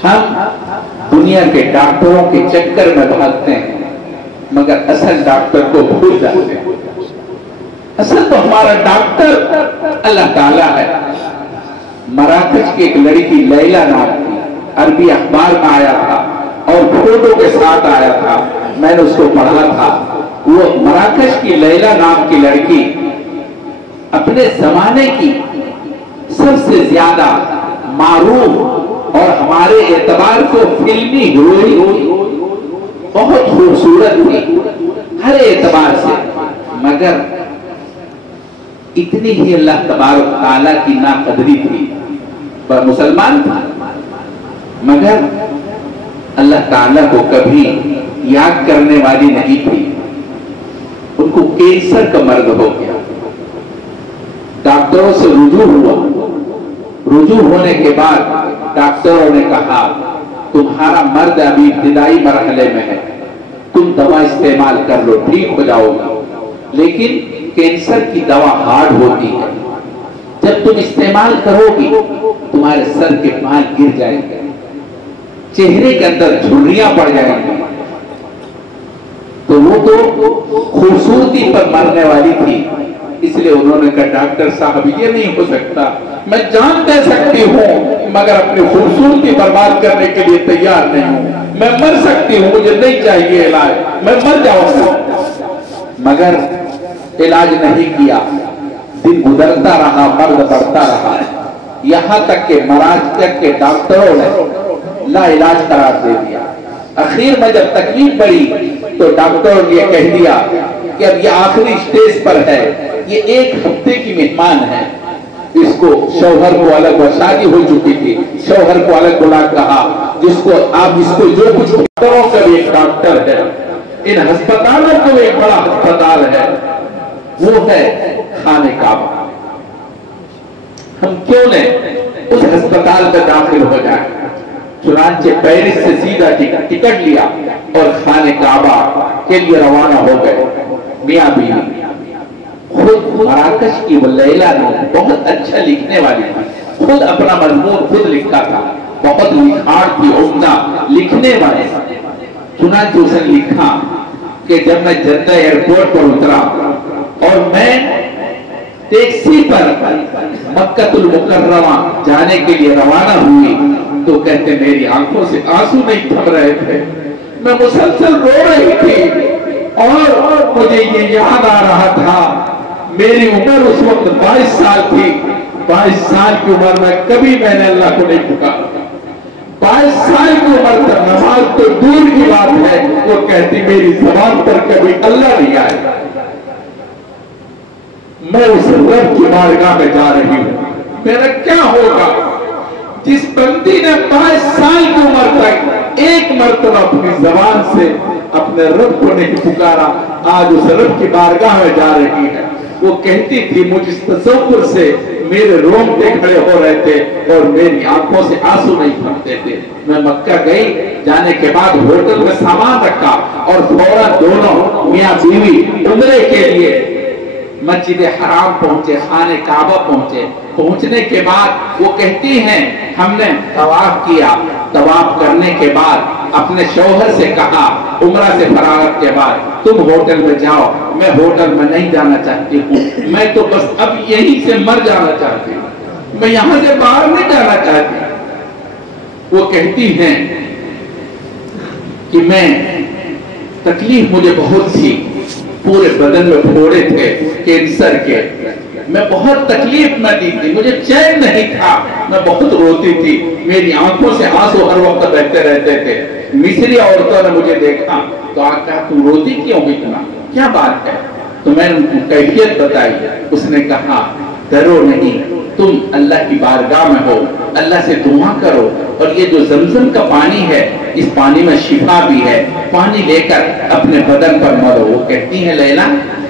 ہم دنیا کے ڈاکٹروں کے چکر میں بھاگتے ہیں مگر اصل ڈاکٹر کو بھول جاتے ہیں۔ اصل تو ہمارا ڈاکٹر اللہ تعالیٰ ہے۔ مراکش کی ایک لڑکی لیلا نام تھی، عربی اخبار میں آیا تھا اور فوٹو کے ساتھ آیا تھا، میں نے اس کو پڑھا تھا۔ وہ مراکش کی لیلا نام کی لڑکی اپنے زمانے کی سب سے زیادہ معروف اور ہمارے اعتبار کو فلمی ہیروئن، بہت خوبصورت تھی ہر اعتبار سے، مگر اتنی ہی اللہ تبارک تعالیٰ کی ناقدری تھی، پر مسلمان تھا مگر اللہ تعالیٰ کو کبھی یاد کرنے والی نہیں تھی۔ ان کو کینسر کا مرض ہو گیا، ڈاکٹروں سے رجوع ہوا، رجوع ہونے کے بعد ڈاکٹروں نے کہا تمہارا مرض ابھی ابتدائی مرحلے میں ہے، تم دوا استعمال کر لو ٹھیک ہو جاؤ گی، لیکن کینسر کی دوا ہارڈ ہوتی ہے، جب تم استعمال کرو گی تمہارے سر کے بال گر جائیں گے، چہرے کے اندر جھریاں پڑ جائیں گی۔ تو وہ تو خوبصورتی پر مرنے والی تھی، اس لیے انہوں نے کہا ڈاکٹر صاحب یہ نہیں ہو سکتا، میں جان دے سکتی ہوں مگر اپنی خوبصورتی برباد کرنے کے لیے تیار نہیں ہوں، میں مر سکتی ہوں، مجھے نہیں چاہیے علاج، میں مر جاؤں گا۔ مگر علاج نہیں کیا، دن گزرتا رہا، مرض بڑھتا رہا، یہاں تک کہ مراکش کے ڈاکٹروں نے لا علاج قرار دے دیا۔ اخیر میں جب تکلیف بڑھی تو ڈاکٹروں نے یہ کہہ دیا کہ اب یہ آخری سٹیج پر ہے، یہ 1 ہفتے کی مہمان ہے، اس کو شوہر کو الگ، شادی ہو چکی تھی، شوہر کو الگ بلا کہا جس کو آپ اس کو جو کچھ، ڈاکٹروں کا بھی ایک ڈاکٹر ہے، ان ہسپتالوں کو ایک بڑا ہسپتال ہے، وہ ہے خانہ کعبہ۔ ہم کیوں نہ اس ہسپتال میں داخل ہو جائیں؟ چنانچہ پیرس سے سیدھا ٹکٹ لیا اور خانہ کعبہ کے لیے روانہ ہو گئے۔ میاں بیوی، خود مراکش کی وہ لیلا نے بہت اچھا لکھنے والی تھی، خود اپنا مضمون خود لکھا تھا، بہت لکھاڑ تھی، عمدہ لکھنے والے۔ چنانچہ اس نے لکھا کہ جب میں جدہ ایئرپورٹ پر اترا اور میں ٹیکسی پر مکہ المکرمہ جانے کے لیے روانہ ہوئی تو کہتے میری آنکھوں سے آنسو نہیں تھم رہے تھے، میں مسلسل رو رہی تھی اور مجھے یہ یاد آ رہا تھا میری عمر اس وقت 22 سال تھی، 22 سال کی عمر میں کبھی میں نے اللہ کو نہیں پکارا، 22 سال کی عمر تک نماز تو دور کی بات ہے، وہ کہتی میری زبان پر کبھی اللہ نہیں آئے، میں اس رب کی بارگاہ میں جا رہی ہوں، میرا کیا ہوگا؟ جس بندی نے 22 سال کی عمر تک ایک مرتبہ اپنی زبان سے اپنے رب کو نہیں پکارا، آج اس رب کی بارگاہ میں جا رہی ہے۔ وہ کہتی تھی مجھ اس تصور سے میرے رونگٹے کھڑے ہو رہے تھے اور میری آنکھوں سے آنسو نہیں تھمتے تھے۔ میں مکہ گئی، جانے کے بعد ہوٹل میں سامان رکھا اور فوراً دونوں میاں بیوی عمرے کے لیے مسجد حرام پہنچے، خانہ کعبہ پہنچے۔ پہنچنے کے بعد وہ کہتی ہیں ہم نے طواف کیا، طواف کرنے کے بعد اپنے شوہر سے کہا عمرہ سے فراغت کے بعد تم ہوٹل میں جاؤ، میں ہوٹل میں نہیں جانا چاہتی ہوں، میں تو بس اب یہیں سے مر جانا چاہتی ہوں، میں یہاں سے باہر نہیں جانا چاہتی۔ وہ کہتی ہیں کہ میں تکلیف مجھے بہت تھی، پورے بدن میں پھوڑے تھے کینسر کے، میں بہت تکلیف میں دی تھی، مجھے چین نہیں تھا، میں بہت روتی تھی، میری آنکھوں سے آنسو ہر وقت بہتے رہتے تھے۔ مصری عورتوں نے مجھے دیکھا تو آج کہا تم روتی کیوں اتنا، کیا بات ہے؟ تو میں نے ان کو کیفیت بتائی. اس نے کہا ڈرو نہیں، تم اللہ کی بارگاہ میں ہو، اللہ سے دعا کرو، اور یہ جو زمزم کا پانی ہے اس پانی میں شفا بھی ہے، پانی لے کر اپنے بدن پر ملو. وہ کہتی ہیں لیلا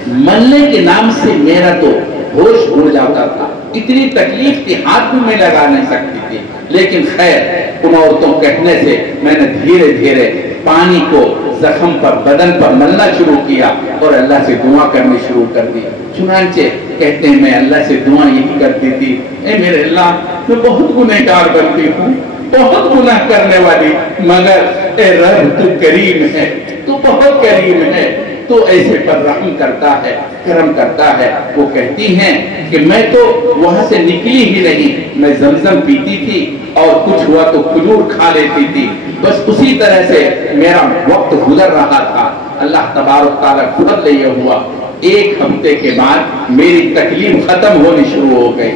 ملنے کے نام سے میرا تو ہوش اڑ جاتا تھا، اتنی تکلیف تھی ہاتھ میں لگا نہیں سکتی تھی، لیکن خیر ان عورتوں کہنے سے میں نے دھیرے دھیرے پانی کو زخم پر بدن پر ملنا شروع کیا اور اللہ سے دعا کرنی شروع کر دی. چنانچہ کہتے ہیں میں اللہ سے دعا یہی کرتی تھی، اے میرے اللہ میں بہت گنہگار بنتی ہوں، بہت گناہ کرنے والی، مگر اے رب تو کریم ہے، تو بہت کریم ہے، تو ایسے پر رحم کرتا ہے، کرم کرتا ہے. وہ کہتی ہیں کہ میں تو وہاں سے نکلی ہی نہیں، میں زمزم پیتی تھی اور کچھ ہوا تو کھجور کھا لیتی تھی، بس اسی طرح سے میرا وقت گزر رہا تھا. اللہ تبارک تعالیٰ فضل یہ ہوا، ایک ہفتے کے بعد میری تکلیف ختم ہونی شروع ہو گئی،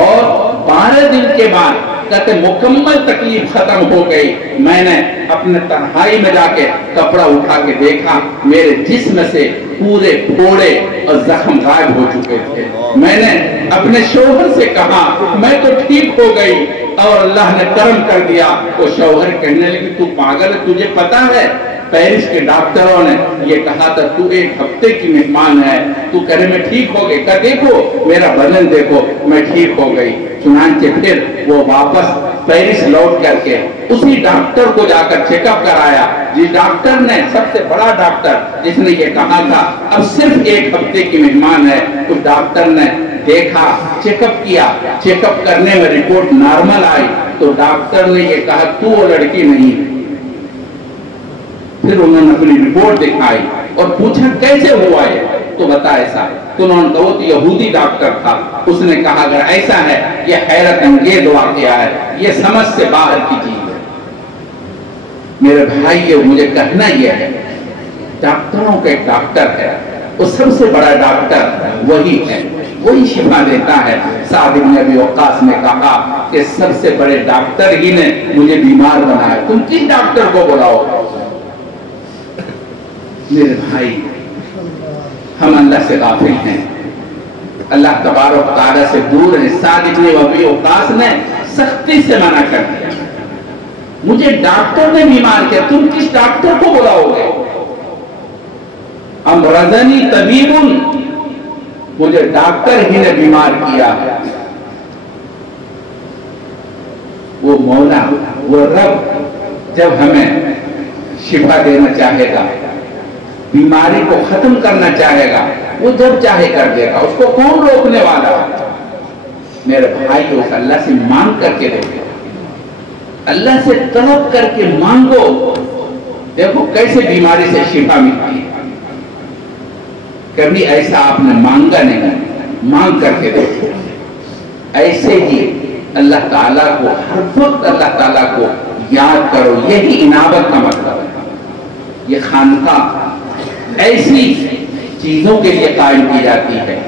اور 12 دن کے بعد کہتے مکمل تکلیف ختم ہو گئی. میں نے اپنے تنہائی میں جا کے کپڑا اٹھا کے دیکھا، میرے جسم سے پورے پھوڑے اور زخم غائب ہو چکے تھے. میں نے اپنے شوہر سے کہا میں تو ٹھیک ہو گئی، اور اللہ نے کرم کر دیا. وہ شوہر کہنے لگی تو پاگل ہے، تجھے پتا ہے پیرس کے ڈاکٹروں نے یہ کہا تھا تو 1 ہفتے کی مہمان ہے، تو کہنے میں ٹھیک ہو گئی. کہ دیکھو میرا بدن دیکھو، میں ٹھیک ہو گئی. چنانچہ پھر وہ واپس پیرس لوٹ کر کے اسی ڈاکٹر کو جا کر چیک اپ کرایا، جس ڈاکٹر نے، سب سے بڑا ڈاکٹر جس نے یہ کہا تھا اب صرف 1 ہفتے کی مہمان ہے، اس ڈاکٹر نے دیکھا، چیک اپ کیا، چیک اپ کرنے میں رپورٹ نارمل آئی تو ڈاکٹر نے یہ کہا تو وہ لڑکی نہیں. پھر انہوں نے اپنی رپورٹ دکھائی اور پوچھا کیسے ہوا یہ، تو بتا ایسا. تو انہوں نے کہا وہ تو یہودی ڈاکٹر تھا، اس نے کہا اگر ایسا ہے یہ حیرت انگیز واقعہ ہے، یہ سمجھ سے باہر کی چیز ہے. میرے بھائی یہ مجھے کہنا یہ ہے، ڈاکٹروں کا ایک ڈاکٹر ہے، وہ سب سے بڑا ڈاکٹر وہی ہے، وہی شفا دیتا ہے. سعد بن ابی وقاص نے کہا کہ سب سے بڑے ڈاکٹر ہی نے مجھے بیمار بنایا، تم کس ڈاکٹر کو بلاؤ؟ میرے بھائی ہم اللہ سے غافل ہیں، اللہ تبارک و تعالیٰ سے دور ہیں. سعد بن ابی وقاص نے سختی سے منع کر دیا، مجھے ڈاکٹر نے بیمار کیا، تم کس ڈاکٹر کو بلاؤ گے؟ امرضنی طبیب، مجھے ڈاکٹر ہی نے بیمار کیا ہے. وہ مولا، وہ رب جب ہمیں شفا دینا چاہے گا، بیماری کو ختم کرنا چاہے گا، وہ جب چاہے کر دے گا، اس کو کون روکنے والا ہے؟ میرے بھائی اس اللہ سے مانگ کر کے دیکھو، اللہ سے طلب کر کے مانگو، دیکھو کیسے بیماری سے شفا ملتی ہے. کبھی ایسا آپ نے مانگا نہیں، مانگ کر کے دیکھو. ایسے ہی اللہ تعالیٰ کو ہر وقت اللہ تعالیٰ کو یاد کرو، یہی انابت کا مطلب ہے. یہ خانقاہ ایسی چیزوں کے لیے قائم کی جاتی ہے،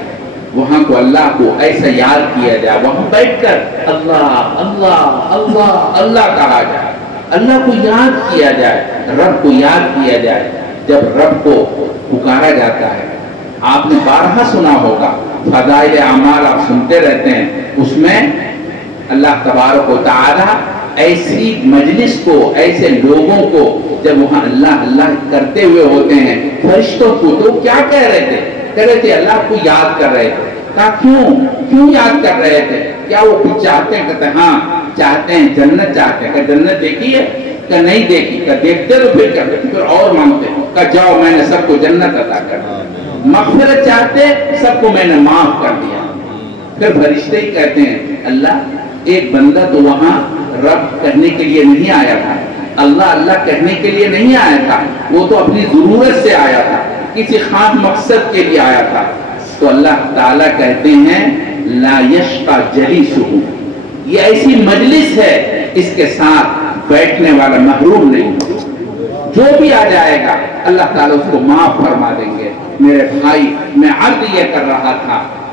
وہاں کو اللہ کو ایسا یاد کیا جائے، وہاں بیٹھ کر اللہ اللہ اللہ اللہ کہا جائے، اللہ کو یاد کیا جائے، رب کو یاد کیا جائے. جب رب کو پکارا جاتا ہے، آپ نے بارہا سنا ہوگا، فضائل اعمال آپ سنتے رہتے ہیں، اس میں اللہ تبارک و تعالی ایسی مجلس کو، ایسے لوگوں کو جب وہاں اللہ اللہ کرتے ہوئے ہوتے ہیں، فرشتوں کو تو کیا کہہ رہے تھے؟ کہہ رہے تھے اللہ کو یاد کر رہے تھے. کہا کیوں یاد کر رہے تھے؟ کیا وہ کچھ چاہتے ہیں؟ کہتے ہاں چاہتے ہیں، جنت چاہتے ہیں. کہ جنت دیکھی ہے؟ کہ نہیں دیکھی. کہ دیکھتے تو پھر کرتے، پھر اور مانگتے. کہ جاؤ میں نے سب کو جنت عطا کر دیا. مغفرت چاہتے، سب کو میں نے معاف کر دیا. پھر فرشتے ہی کہتے ہیں اللہ ایک بندہ تو وہاں رب کہنے کے لیے نہیں آیا تھا، اللہ اللہ کہنے کے لیے نہیں آیا تھا، وہ تو اپنی ضرورت سے آیا تھا، کسی خاص مقصد کے لیے آیا تھا. تو اللہ تعالیٰ کہتے ہیں لا یشقى جلیسہ، یہ ایسی مجلس ہے اس کے ساتھ بیٹھنے والا محروم نہیں. جو بھی آ جائے گا اللہ تعالیٰ اس کو معاف فرما دیں گے. میرے بھائی میں عرض یہ کر رہا تھا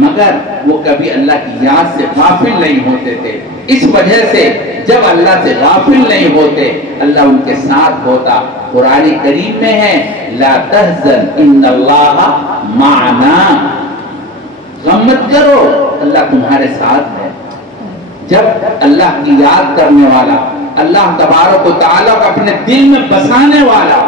مگر وہ کبھی اللہ کی یاد سے غافل نہیں ہوتے تھے. اس وجہ سے جب اللہ سے غافل نہیں ہوتے اللہ ان کے ساتھ ہوتا. قرآن کریم میں ہے لا تحزن ان اللہ معنا، غم مت کرو اللہ تمہارے ساتھ ہے. جب اللہ کی یاد کرنے والا، اللہ تبارک و تعالیٰ کو اپنے دل میں بسانے والا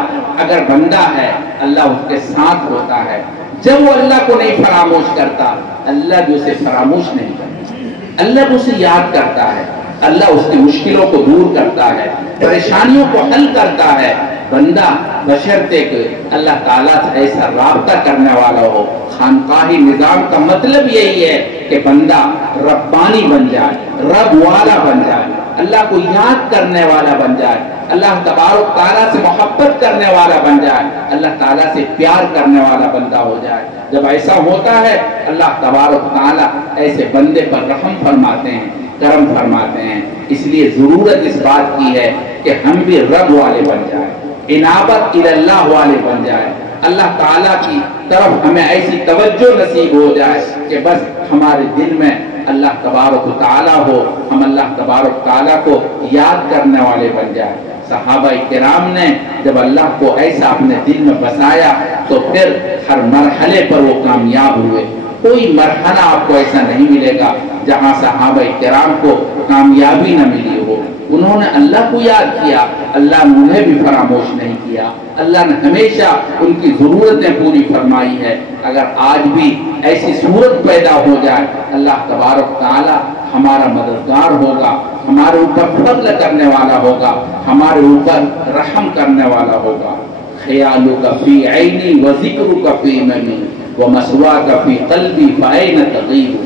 اگر بندہ ہے اللہ اس کے ساتھ ہوتا ہے. جب وہ اللہ کو نہیں فراموش کرتا اللہ بھی اسے فراموش نہیں کرتا، اللہ بھی اسے یاد کرتا ہے، اللہ اس کی مشکلوں کو دور کرتا ہے، پریشانیوں کو حل کرتا ہے. بندہ بشرطے کہ اللہ تعالیٰ سے ایسا رابطہ کرنے والا ہو. خانقاہی نظام کا مطلب یہی ہے کہ بندہ ربانی بن جائے، رب والا بن جائے، اللہ کو یاد کرنے والا بن جائے، اللہ تبارک تعالیٰ سے محبت کرنے والا بن جائے، اللہ تعالیٰ سے پیار کرنے والا بندہ ہو جائے. جب ایسا ہوتا ہے اللہ تبارک تعالیٰ ایسے بندے پر رحم فرماتے ہیں، کرم فرماتے ہیں. اس لیے ضرورت اس بات کی ہے کہ ہم بھی رب والے بن جائیں، انابت اللہ والے بن جائیں. اللہ تعالیٰ کی طرف ہمیں ایسی توجہ نصیب ہو جائے کہ بس ہمارے دل میں اللہ تبارک و تعالیٰ ہو، ہم اللہ تبارک تعالیٰ کو یاد کرنے والے بن جائیں. صحابہ کرام نے جب اللہ کو ایسا اپنے دل میں بسایا تو پھر ہر مرحلے پر وہ کامیاب ہوئے. کوئی مرحلہ آپ کو ایسا نہیں ملے گا جہاں صحابہ کرام کو کامیابی نہ ملی ہو. انہوں نے اللہ کو یاد کیا، اللہ نے انہیں بھی فراموش نہیں کیا، اللہ نے ہمیشہ ان کی ضرورتیں پوری فرمائی ہے. اگر آج بھی ایسی صورت پیدا ہو جائے اللہ تبارک تعالی ہمارا مددگار ہوگا، ہمارے اوپر فضل کرنے والا ہوگا، ہمارے اوپر رحم کرنے والا ہوگا. خیالک فی عینی و ذکرک فی منی ومثواک فی قلبی فأین تغیب.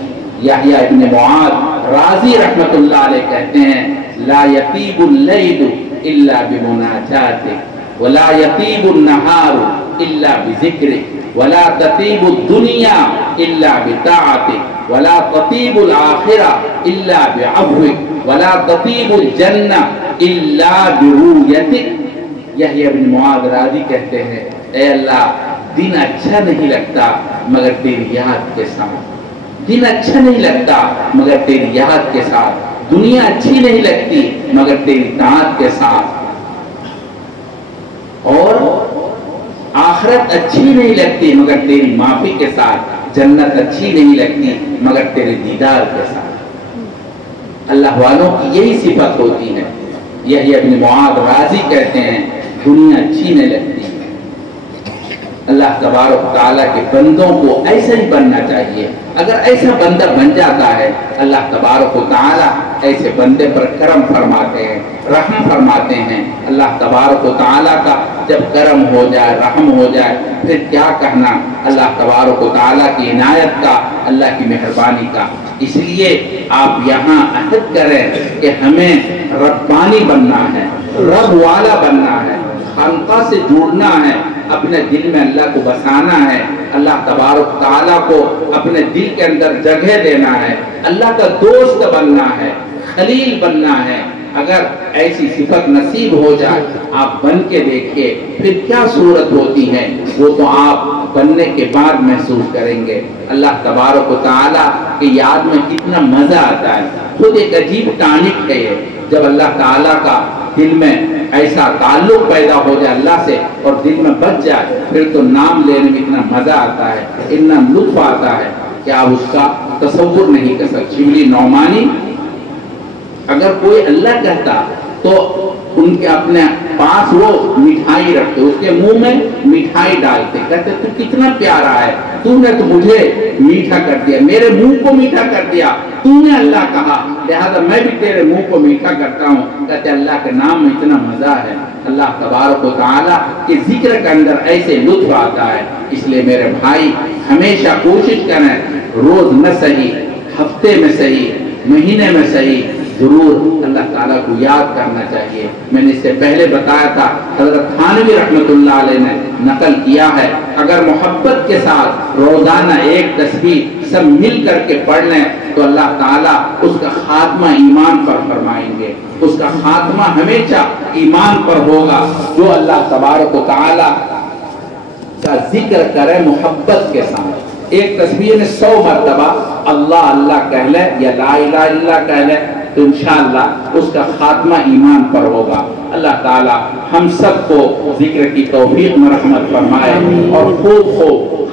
یحییٰ ابن معاذ رازی رحمت اللہ علیہ کہتے ہیں لا یطیب اللیل الا بمناجاتک ولا یطیب النہار الا بذکرک ولا تطیب الدنیا الا بطاعتک ولا تطیب الآخرہ الا بعفوک ولا تطیب الجنہ الا برؤیتک. یحییٰ ابن معاذ رازی کہتے ہیں اے اللہ دن اچھا نہیں لگتا مگر تیری یاد کے ساتھ، دن اچھا نہیں لگتا مگر تیری یاد کے ساتھ، دنیا اچھی نہیں لگتی مگر تیری طاعت کے ساتھ، اور آخرت اچھی نہیں لگتی مگر تیری معافی کے ساتھ، جنت اچھی نہیں لگتی مگر تیرے دیدار کے ساتھ. اللہ والوں کی یہی صفت ہوتی ہے. یحییٰ ابن معاذ رازی کہتے ہیں دنیا اچھی نہیں لگتی. اللہ تبارک تعالیٰ کے بندوں کو ایسا ہی بننا چاہیے. اگر ایسا بندہ بن جاتا ہے اللہ تبارک و تعالیٰ ایسے بندے پر کرم فرماتے ہیں، رحم فرماتے ہیں. اللہ تبارک و تعالیٰ کا جب کرم ہو جائے، رحم ہو جائے، پھر کیا کہنا اللہ تبارک و تعالیٰ کی عنایت کا، اللہ کی مہربانی کا. اس لیے آپ یہاں عہد کریں کہ ہمیں ربانی بننا ہے، رب والا بننا ہے، خانقاہ سے جڑنا ہے، اپنے دل میں اللہ کو بسانا ہے، اللہ تبارک تعالیٰ کو اپنے دل کے اندر جگہ دینا ہے، اللہ کا دوست بننا ہے، خلیل بننا ہے. اگر ایسی صفت نصیب ہو جائے آپ بن کے دیکھیے پھر کیا صورت ہوتی ہے، وہ تو آپ بننے کے بعد محسوس کریں گے. اللہ تبارک و تعالیٰ کی یاد میں کتنا مزہ آتا ہے. خود ایک عجیب ٹانک ہے یہ. جب اللہ تعالیٰ کا دل میں ایسا تعلق پیدا ہو جائے اللہ سے اور دل میں بچ جائے پھر تو نام لینے میں اتنا مزہ آتا ہے، اتنا لطف آتا ہے کہ آپ اس کا تصور نہیں کر سکتے. شبلی نعمانی اگر کوئی اللہ کہتا تو ان کے اپنے پاس وہ مٹھائی رکھتے، اس کے منہ میں مٹھائی ڈالتے، کہتے تو کتنا پیارا ہے، تو نے تو مجھے میٹھا کر دیا، میرے منہ کو میٹھا کر دیا، تو نے اللہ کہا لہذا میں بھی تیرے منہ کو میٹھا کرتا ہوں. کہتے اللہ کے نام میں اتنا مزہ ہے. اللہ تبارک و تعالیٰ کے ذکر کے اندر ایسے لطف آتا ہے. اس لیے میرے بھائی ہمیشہ کوشش کریں روز میں صحیح، ہفتے میں صحیح، مہینے میں صحیح ضرور اللہ تعالیٰ کو یاد کرنا چاہیے. میں نے اس سے پہلے بتایا تھا حضرت تھانوی رحمت اللہ علیہ نے نقل کیا ہے اگر محبت کے ساتھ روزانہ ایک تسبیح سب مل کر کے پڑھ لیں تو اللہ تعالیٰ اس کا خاتمہ ایمان پر فرمائیں گے. اس کا خاتمہ ہمیشہ ایمان پر ہوگا. جو اللہ تبارک و تعالیٰ کا ذکر کرے محبت کے ساتھ، ایک تسبیح میں 100 مرتبہ اللہ اللہ کہہ لے یا لا الہ الا اللہ کہہ لے تو انشاءاللہ اس کا خاتمہ ایمان پر ہوگا۔ اللہ تعالی ہم سب کو ذکر کی توفیق مرحمت فرمائے اور خوب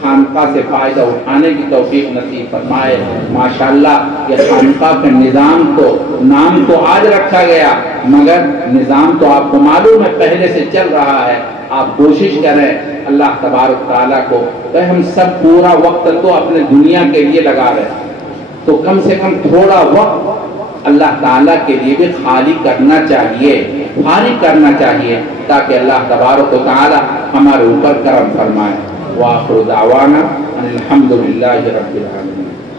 خانقاہ سے فائدہ اٹھانے کی توفیق نصیب فرمائے۔ ماشاءاللہ یہ خانقاہ کا نظام تو نام تو آج رکھا گیا مگر نظام تو آپ کو معلوم ہے پہلے سے چل رہا ہے۔ آپ کوشش کریں اللہ تبارک تعالیٰ کو کہ ہم سب پورا وقت تو اپنے دنیا کے لیے لگا رہے تو کم سے کم تھوڑا وقت اللہ تعالیٰ کے لیے بھی خالی کرنا چاہیے، فارغ کرنا چاہیے تاکہ اللہ تبارک و تعالیٰ ہمارے اوپر کرم فرمائے۔ وآخر دعوانا ان الحمد للہ رب العالمین۔